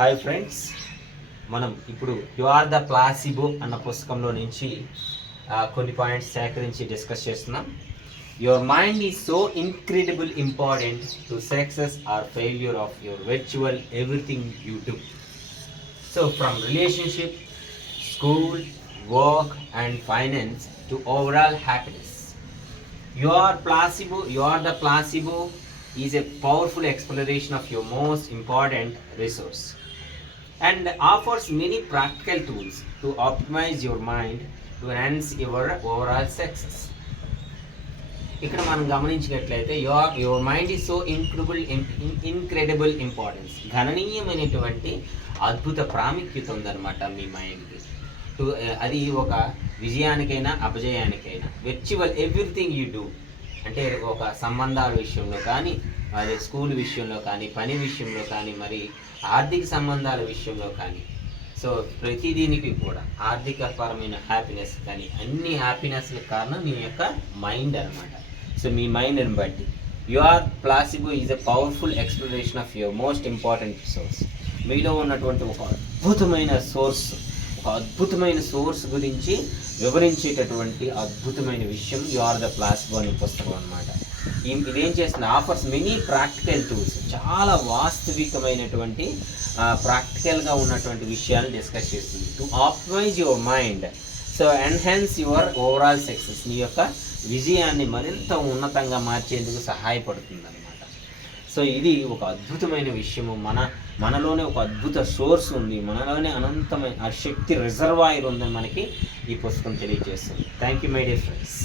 Hi friends, మనం ఇప్పుడు you are the placebo అన్న పుస్తకంలో నుంచి కొన్ని పాయింట్స్ సేకరించి డిస్కస్ చేస్తున్నాం. Your mind is so incredible important to success or failure of your virtual everything you do. So from relationship, school, work and finance to overall happiness. You are the placebo is a powerful exploration of your most important resource and offers many practical tools to optimize your mind to enhance your overall success. ఇక్కడ మనం గమనించినట్లయితే your mind is so incredible importance, గణనీయమైనటువంటి అద్భుత ప్రాముఖ్యత ఉందన్నమాట మీ మైండ్కి. అది ఒక విజయానికైనా అపజయానికైనా విర్చువల్ ఎవ్రీథింగ్ యూ డూ అంటే ఒక సంబంధాల విషయంలో కానీ, అది స్కూల్ విషయంలో కానీ, పని విషయంలో కానీ, మరి ఆర్థిక సంబంధాల విషయంలో కానీ, సో ప్రతిదీనికి కూడా ఆర్థికపరమైన హ్యాపీనెస్ కానీ అన్ని హ్యాపీనెస్కి కారణం మీ యొక్క మైండ్ అనమాట. సో మీ మైండ్ని బట్టి your placebo is a powerful exploration of your most important source. మీలో ఉన్నటువంటి ఒక అద్భుతమైన సోర్స్ గురించి వివరించేటటువంటి అద్భుతమైన విషయం యు ఆర్ ద ప్లాసిబో అనే పుస్తకం అనమాట. ఇదేం చేస్తుంది, ఆఫర్స్ మెనీ ప్రాక్టికల్ టూల్స్, చాలా వాస్తవికమైనటువంటి ప్రాక్టికల్గా ఉన్నటువంటి విషయాలు డిస్కస్ చేస్తుంది. To optimise your mind, so enhance your overall success, మీ యొక్క విజయాన్ని మరింత ఉన్నతంగా మార్చేందుకు సహాయపడుతుంది అనమాట. సో ఇది ఒక అద్భుతమైన విషయము. మనలోనే ఒక అద్భుత సోర్స్ ఉంది, మనలోనే అనంతమైన ఆ శక్తి రిజర్వాయర్ ఉందని మనకి ఈ పుస్తకం తెలియజేస్తుంది. Thank you my dear friends.